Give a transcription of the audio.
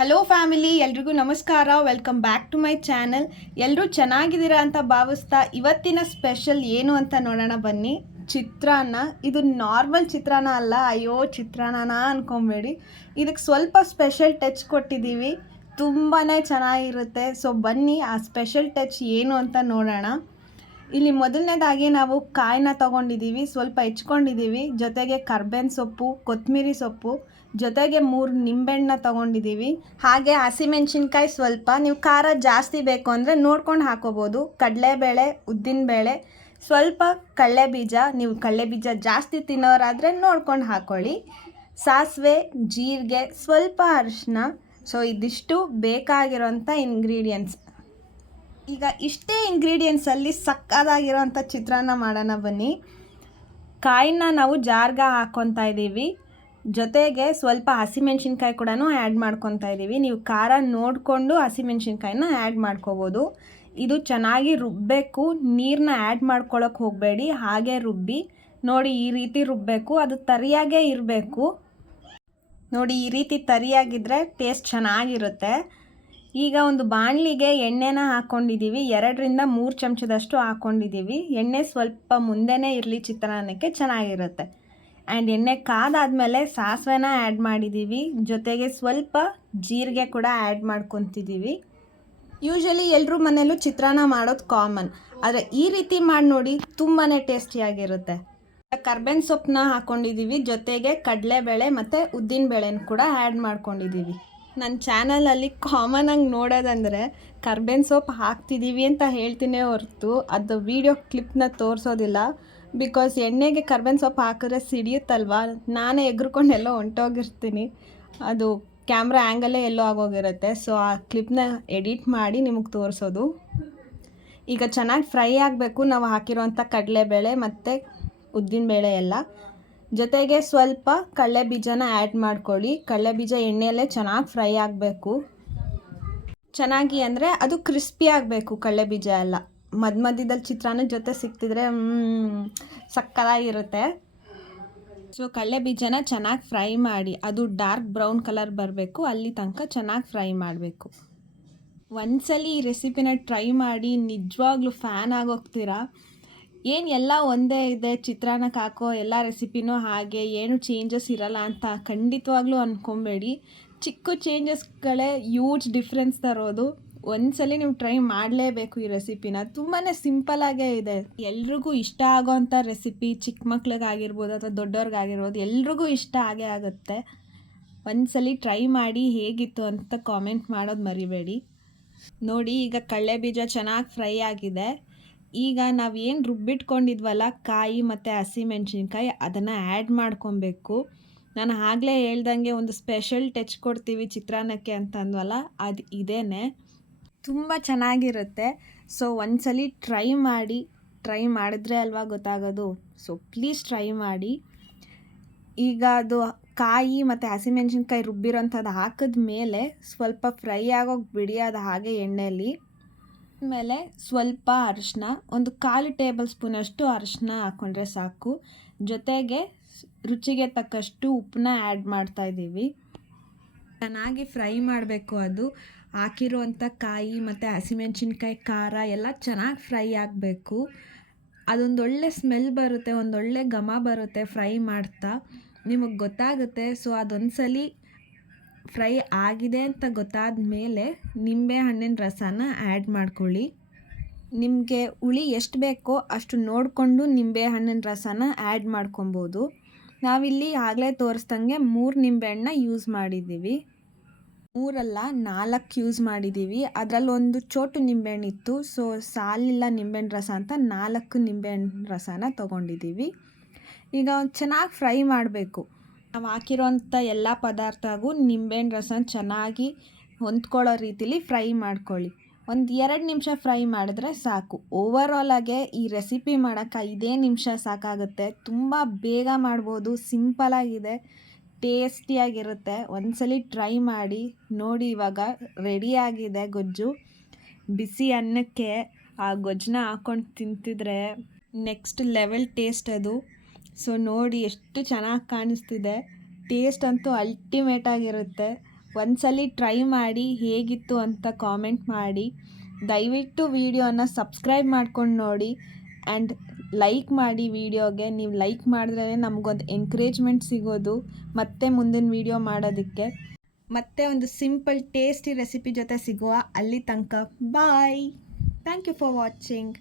Hello family ಎಲ್ರಿಗೂ ನಮಸ್ಕಾರ. Welcome back to my channel ಎಲ್ಲರೂ ಚೆನ್ನಾಗಿದ್ದೀರಾ ಅಂತ ಭಾವಿಸ್ತಾ ಇವತ್ತಿನ ಸ್ಪೆಷಲ್ ಏನು ಅಂತ ನೋಡೋಣ ಬನ್ನಿ. ಚಿತ್ರಾನ್ನ. ಇದು ನಾರ್ಮಲ್ ಚಿತ್ರಾನ್ನ ಅಲ್ಲ. ಅಯ್ಯೋ ಚಿತ್ರಾನ್ನ ಅನ್ಕೊಬೇಡಿ. ಇದಕ್ಕೆ ಸ್ವಲ್ಪ ಸ್ಪೆಷಲ್ ಟಚ್ ಕೊಟ್ಟಿದ್ದೀವಿ. ತುಂಬಾ ಚೆನ್ನಾಗಿರುತ್ತೆ. ಸೊ ಬನ್ನಿ ಆ ಸ್ಪೆಷಲ್ ಟಚ್ ಏನು ಅಂತ ನೋಡೋಣ. ಇಲ್ಲಿ ಮೊದಲನೇದಾಗಿ ನಾವು ಕಾಯಿನ ತೊಗೊಂಡಿದ್ದೀವಿ, ಸ್ವಲ್ಪ ಹೆಚ್ಕೊಂಡಿದ್ದೀವಿ, ಜೊತೆಗೆ ಕರ್ಬೇನ್ ಸೊಪ್ಪು ಕೊತ್ತಂಬರಿ ಸೊಪ್ಪು, ಜೊತೆಗೆ ಮೂರು ನಿಂಬೆಹಣ್ಣ ತೊಗೊಂಡಿದ್ದೀವಿ. ಹಾಗೆ ಹಸಿಮೆಣ್ಸಿನ್ಕಾಯಿ ಸ್ವಲ್ಪ, ನೀವು ಖಾರ ಜಾಸ್ತಿ ಬೇಕು ಅಂದರೆ ನೋಡ್ಕೊಂಡು ಹಾಕೋಬೋದು. ಕಡಲೆಬೇಳೆ, ಉದ್ದಿನಬೇಳೆ, ಸ್ವಲ್ಪ ಕಡಲೆಬೀಜ, ನೀವು ಕಡಲೆಬೀಜ ಜಾಸ್ತಿ ತಿನ್ನೋರಾದರೆ ನೋಡ್ಕೊಂಡು ಹಾಕ್ಕೊಳ್ಳಿ ಸಾಸಿವೆ, ಜೀರಿಗೆ, ಸ್ವಲ್ಪ ಅರಿಶಿನ ಸೊ, ಇದಿಷ್ಟು ಬೇಕಾಗಿರೋಂಥ ಇಂಗ್ರೀಡಿಯೆಂಟ್ಸ್ ಈಗ ಇಷ್ಟೇ ಇಂಗ್ರೀಡಿಯೆಂಟ್ಸಲ್ಲಿ ಸಕ್ಕದಾಗಿರೋಂಥ ಚಿತ್ರಾನ್ನ ಮಾಡೋಣ ಬನ್ನಿ. ಕಾಯಿನ ನಾವು ಜಾರ್ಗ ಹಾಕ್ಕೊತಾ ಇದ್ದೀವಿ. ಜೊತೆಗೆ ಸ್ವಲ್ಪ ಹಸಿಮೆಣ್ಸಿನ್ಕಾಯಿ ಕೂಡ ಆ್ಯಡ್ ಮಾಡ್ಕೊತಾ ಇದ್ದೀವಿ. ನೀವು ಖಾರ ನೋಡಿಕೊಂಡು ಹಸಿಮೆಣ್ಸಿನ್ಕಾಯಿನ ಆ್ಯಡ್ ಮಾಡ್ಕೋಬೋದು. ಇದು ಚೆನ್ನಾಗಿ ರುಬ್ಬಬೇಕು ನೀರನ್ನ ಆ್ಯಡ್ ಮಾಡ್ಕೊಳಕ್ಕೆ ಹೋಗಬೇಡಿ. ಹಾಗೆ ರುಬ್ಬಿ. ನೋಡಿ, ಈ ರೀತಿ ರುಬ್ಬಬೇಕು ಅದು ತರಿಯಾಗೇ ಇರಬೇಕು. ನೋಡಿ, ಈ ರೀತಿ ತರಿಯಾಗಿದ್ದರೆ ಟೇಸ್ಟ್ ಚೆನ್ನಾಗಿರುತ್ತೆ. ಈಗ ಒಂದು ಬಾಣಲಿಗೆ ಎಣ್ಣೆನ ಹಾಕ್ಕೊಂಡಿದ್ದೀವಿ ಎರಡರಿಂದ ಮೂರು ಚಮಚದಷ್ಟು ಹಾಕ್ಕೊಂಡಿದ್ದೀವಿ ಎಣ್ಣೆ ಸ್ವಲ್ಪ ಮುಂದೆನೇ ಇರಲಿ ಚಿತ್ರಾನ್ನಕ್ಕೆ, ಚೆನ್ನಾಗಿರುತ್ತೆ. ಆ್ಯಂಡ್ ಎಣ್ಣೆ ಕಾದಾದಮೇಲೆ ಸಾಸಿವೆನ ಆ್ಯಡ್ ಮಾಡಿದ್ದೀವಿ ಜೊತೆಗೆ ಸ್ವಲ್ಪ ಜೀರಿಗೆ ಕೂಡ ಆ್ಯಡ್ ಮಾಡ್ಕೊತಿದ್ದೀವಿ ಯೂಶಲಿ ಎಲ್ಲರೂ ಮನೆಯಲ್ಲೂ ಚಿತ್ರಾನ್ನ ಮಾಡೋದು ಕಾಮನ್ ಆದರೆ ಈ ರೀತಿ ಮಾಡಿ ನೋಡಿ ತುಂಬಾ ಟೇಸ್ಟಿಯಾಗಿರುತ್ತೆ. ಕರ್ಬೇವಿನ ಸೊಪ್ಪನ್ನ ಹಾಕ್ಕೊಂಡಿದ್ದೀವಿ ಜೊತೆಗೆ ಕಡಲೆಬೇಳೆ ಮತ್ತು ಉದ್ದಿನಬೇಳೆನ ಕೂಡ ಆ್ಯಡ್ ಮಾಡ್ಕೊಂಡಿದ್ದೀವಿ ನನ್ನ ಚಾನಲಲ್ಲಿ ಕಾಮನಾಗಿ ನೋಡೋದಂದರೆ ಕರ್ಬೇನ್ ಸೋಪ್ ಹಾಕ್ತಿದ್ದೀವಿ ಅಂತ ಹೇಳ್ತೀನಿ ಹೊರತು ಅದು ವೀಡಿಯೋ ಕ್ಲಿಪ್ನ ತೋರಿಸೋದಿಲ್ಲ. ಬಿಕಾಸ್ ಎಣ್ಣೆಗೆ ಕರ್ಬೇನ್ ಸೊಪ್ಪು ಹಾಕಿದ್ರೆ ಸಿಡಿಯುತ್ತಲ್ವ? ನಾನೇ ಎಗ್ರುಕೊಂಡು ಎಲ್ಲೋ ಹೊಂಟೋಗಿರ್ತೀನಿ. ಅದು ಕ್ಯಾಮ್ರಾ ಆ್ಯಂಗಲ್ಲೇ ಎಲ್ಲೋ ಆಗೋಗಿರುತ್ತೆ. ಸೊ ಆ ಕ್ಲಿಪ್ನ ಎಡಿಟ್ ಮಾಡಿ ನಿಮಗೆ ತೋರಿಸೋದು. ಈಗ ಚೆನ್ನಾಗಿ ಫ್ರೈ ಆಗಬೇಕು. ನಾವು ಹಾಕಿರೋಂಥ ಕಡಲೆಬೇಳೆ ಮತ್ತು ಉದ್ದಿನಬೇಳೆ ಎಲ್ಲ. ಜೊತೆಗೆ ಸ್ವಲ್ಪ ಕಡಲೆ ಬೀಜನ ಆ್ಯಡ್ ಮಾಡ್ಕೊಳ್ಳಿ. ಕಡಲೆ ಬೀಜ ಎಣ್ಣೆಯಲ್ಲೇ ಚೆನ್ನಾಗಿ ಫ್ರೈ ಆಗಬೇಕು. ಚೆನ್ನಾಗಿ ಅಂದರೆ ಅದು ಕ್ರಿಸ್ಪಿ ಆಗಬೇಕು ಕಡಲೆ ಬೀಜ ಎಲ್ಲ. ಮಧ್ಯ ಮಧ್ಯದಲ್ಲಿ ಚಿತ್ರಾನ್ನ ಜೊತೆ ಸಿಕ್ತಿದ್ರೆ ಸಕ್ಕದಾಗಿರುತ್ತೆ ಸೊ ಕಡಲೆ ಬೀಜನ ಚೆನ್ನಾಗಿ ಫ್ರೈ ಮಾಡಿ. ಅದು ಡಾರ್ಕ್ ಬ್ರೌನ್ ಕಲರ್ ಬರಬೇಕು. ಅಲ್ಲಿ ತನಕ ಚೆನ್ನಾಗಿ ಫ್ರೈ ಮಾಡಬೇಕು. ಒಂದ್ಸಲಿ ಈ ರೆಸಿಪಿನ ಟ್ರೈ ಮಾಡಿ. ನಿಜವಾಗ್ಲೂ ಫ್ಯಾನ್ ಆಗೋಗ್ತೀರಾ ಏನು ಎಲ್ಲ ಒಂದೇ ಇದೆ ಚಿತ್ರಾನ್ನಕ್ಕೆ ಹಾಕೋ ಎಲ್ಲ ರೆಸಿಪಿನೂ ಹಾಗೆ, ಏನು ಚೇಂಜಸ್ ಇರಲ್ಲ ಅಂತ ಖಂಡಿತವಾಗ್ಲೂ ಅಂದ್ಕೊಬೇಡಿ ಚಿಕ್ಕ ಚೇಂಜಸ್ಗಳೇ ಯೂಜ್ ಡಿಫ್ರೆನ್ಸ್ ತರೋದು. ಒಂದ್ಸಲಿ ನೀವು ಟ್ರೈ ಮಾಡಲೇಬೇಕು ಈ ರೆಸಿಪಿನ ತುಂಬಾ ಆಗೇ ಇದೆ. ಎಲ್ರಿಗೂ ಇಷ್ಟ ಆಗೋವಂಥ ರೆಸಿಪಿ ಚಿಕ್ಕ ಮಕ್ಳಿಗಾಗಿರ್ಬೋದು ಅಥವಾ ದೊಡ್ಡವ್ರಿಗಾಗಿರ್ಬೋದು, ಎಲ್ರಿಗೂ ಇಷ್ಟ ಆಗೇ ಆಗುತ್ತೆ. ಒಂದ್ಸಲಿ ಟ್ರೈ ಮಾಡಿ ಹೇಗಿತ್ತು ಅಂತ ಕಾಮೆಂಟ್ ಮಾಡೋದು ಮರಿಬೇಡಿ. ನೋಡಿ, ಈಗ ಕಡಲೆ ಬೀಜ ಚೆನ್ನಾಗಿ ಫ್ರೈ ಆಗಿದೆ. ಈಗ ನಾವು ಏನು ರುಬ್ಬಿಟ್ಕೊಂಡಿದ್ವಲ್ಲ, ಕಾಯಿ ಮತ್ತು ಹಸಿಮೆಣ್ಸಿನ್ಕಾಯಿ ಅದನ್ನು ಆ್ಯಡ್ ಮಾಡ್ಕೊಬೇಕು. ನಾನು ಆಗಲೇ ಹೇಳ್ದಂಗೆ ಒಂದು ಸ್ಪೆಷಲ್ ಟಚ್ ಕೊಡ್ತೀವಿ ಚಿತ್ರಾನ್ನಕ್ಕೆ ಅಂತ ಅಂದ್ವಲ್ಲ ಅದು ಇದೇನೆ. ತುಂಬ ಚೆನ್ನಾಗಿರುತ್ತೆ. ಸೊ ಒಂದ್ಸಲಿ ಟ್ರೈ ಮಾಡಿ ಟ್ರೈ ಮಾಡಿದ್ರೆ ಅಲ್ವಾ ಗೊತ್ತಾಗೋದು? ಸೊ ಪ್ಲೀಸ್ ಟ್ರೈ ಮಾಡಿ. ಈಗ ಅದು ಕಾಯಿ ಮತ್ತು ಹಸಿಮೆಣ್ಸಿನ್ಕಾಯಿ ರುಬ್ಬಿರೋಂಥದ್ದು ಹಾಕಿದ ಮೇಲೆ ಸ್ವಲ್ಪ ಫ್ರೈ ಆಗೋಗಿ ಬಿಡಿ ಅದು ಹಾಗೆ ಎಣ್ಣೆಯಲ್ಲಿ ಆಮೇಲೆ ಸ್ವಲ್ಪ ಅರಿಶಿನ ಒಂದು ಕಾಲು ಟೇಬಲ್ ಸ್ಪೂನಷ್ಟು ಅರಿಶಿನ ಹಾಕ್ಕೊಂಡ್ರೆ ಸಾಕು. ಜೊತೆಗೆ ರುಚಿಗೆ ತಕ್ಕಷ್ಟು ಉಪ್ಪನ್ನ ಆ್ಯಡ್ ಮಾಡ್ತಾ ಇದ್ದೀವಿ. ಚೆನ್ನಾಗಿ ಫ್ರೈ ಮಾಡಬೇಕು ಅದು. ಹಾಕಿರುವಂಥ ಕಾಯಿ ಮತ್ತು ಹಸಿಮೆಣ್ಸಿನ್ಕಾಯಿ, ಖಾರ ಎಲ್ಲ ಚೆನ್ನಾಗಿ ಫ್ರೈ ಆಗಬೇಕು. ಅದೊಂದೊಳ್ಳೆ ಸ್ಮೆಲ್ ಬರುತ್ತೆ, ಒಂದೊಳ್ಳೆ ಘಮ ಬರುತ್ತೆ ಫ್ರೈ ಮಾಡ್ತಾ. ನಿಮಗೆ ಗೊತ್ತಾಗುತ್ತೆ, ಸೊ ಅದೊಂದ್ಸಲಿ ಫ್ರೈ ಆಗಿದೆ ಅಂತ ಗೊತ್ತಾದ ಮೇಲೆ ನಿಂಬೆ ಹಣ್ಣಿನ ರಸನ ಆ್ಯಡ್ ಮಾಡ್ಕೊಳ್ಳಿ. ನಿಮಗೆ ಹುಳಿ ಎಷ್ಟು ಬೇಕೋ ಅಷ್ಟು ನೋಡಿಕೊಂಡು ನಿಂಬೆ ಹಣ್ಣಿನ ರಸನ ಆ್ಯಡ್ ಮಾಡ್ಕೊಬೋದು. ನಾವಿಲ್ಲಿ ಆಗಲೇ ತೋರಿಸ್ದಂಗೆ ಮೂರು ನಿಂಬೆಹಣ್ಣ ಯೂಸ್ ಮಾಡಿದ್ದೀವಿ. ಮೂರಲ್ಲ ನಾಲ್ಕು ಯೂಸ್ ಮಾಡಿದ್ದೀವಿ. ಅದರಲ್ಲಿ ಒಂದು ಚೋಟು ನಿಂಬೆಹಣ್ಣಿತ್ತು ಸೊ ಸಾಲಿಲ್ಲ ನಿಂಬೆಹಣ್ಣು ರಸ ಅಂತ ನಾಲ್ಕು ನಿಂಬೆಹಣ್ಣು ರಸನ ತೊಗೊಂಡಿದ್ದೀವಿ. ಈಗ ಚೆನ್ನಾಗಿ ಫ್ರೈ ಮಾಡಬೇಕು. ನಾವು ಹಾಕಿರೋಂಥ ಎಲ್ಲ ಪದಾರ್ಥಗೂ ನಿಂಬೆಹಣ್ಣು ರಸ ಚೆನ್ನಾಗಿ ಹೊಂದ್ಕೊಳ್ಳೋ ರೀತಿಲಿ ಫ್ರೈ ಮಾಡ್ಕೊಳ್ಳಿ. ಒಂದು ಎರಡು ನಿಮಿಷ ಫ್ರೈ ಮಾಡಿದ್ರೆ ಸಾಕು. ಓವರಾಲಾಗೆ ಈ ರೆಸಿಪಿ ಮಾಡೋಕ್ಕೆ ಐದೇ ನಿಮಿಷ ಸಾಕಾಗುತ್ತೆ. ತುಂಬ ಬೇಗ ಮಾಡ್ಬೋದು ಸಿಂಪಲಾಗಿದೆ ಟೇಸ್ಟಿಯಾಗಿರುತ್ತೆ ಒಂದ್ಸಲಿ ಟ್ರೈ ಮಾಡಿ ನೋಡಿ ಇವಾಗ ರೆಡಿಯಾಗಿದೆ ಗೊಜ್ಜು. ಬಿಸಿ ಅನ್ನಕ್ಕೆ ಆ ಗೊಜ್ಜನ್ನ ಹಾಕ್ಕೊಂಡು ತಿಂತಿದ್ರೆ ನೆಕ್ಸ್ಟ್ ಲೆವೆಲ್ ಟೇಸ್ಟ್ ಅದು. ಸೊ ನೋಡಿ ಎಷ್ಟು ಚೆನ್ನಾಗಿ ಕಾಣಿಸ್ತಿದೆ. ಟೇಸ್ಟ್ ಅಂತೂ ಅಲ್ಟಿಮೇಟ್ ಆಗಿರುತ್ತೆ. ಒಂದ್ಸಲಿ ಟ್ರೈ ಮಾಡಿ ಹೇಗಿತ್ತು ಅಂತ ಕಾಮೆಂಟ್ ಮಾಡಿ. ದಯವಿಟ್ಟು ವಿಡಿಯೋನ ಸಬ್ಸ್ಕ್ರೈಬ್ ಮಾಡ್ಕೊಂಡು ನೋಡಿ ಆ್ಯಂಡ್ ಲೈಕ್ ಮಾಡಿ ವಿಡಿಯೋಗೆ ನೀವು ಲೈಕ್ ಮಾಡಿದ್ರೇ ನಮಗೊಂದು ಎಂಕರೇಜ್ಮೆಂಟ್ ಸಿಗೋದು ಮತ್ತೆ ಮುಂದಿನ ವಿಡಿಯೋ ಮಾಡೋದಕ್ಕೆ. ಮತ್ತೆ ಒಂದು ಸಿಂಪಲ್ ಟೇಸ್ಟಿ ರೆಸಿಪಿ ಜೊತೆ ಸಿಗುವ ಅಲ್ಲಿ ತನಕ. Bye thank you for watching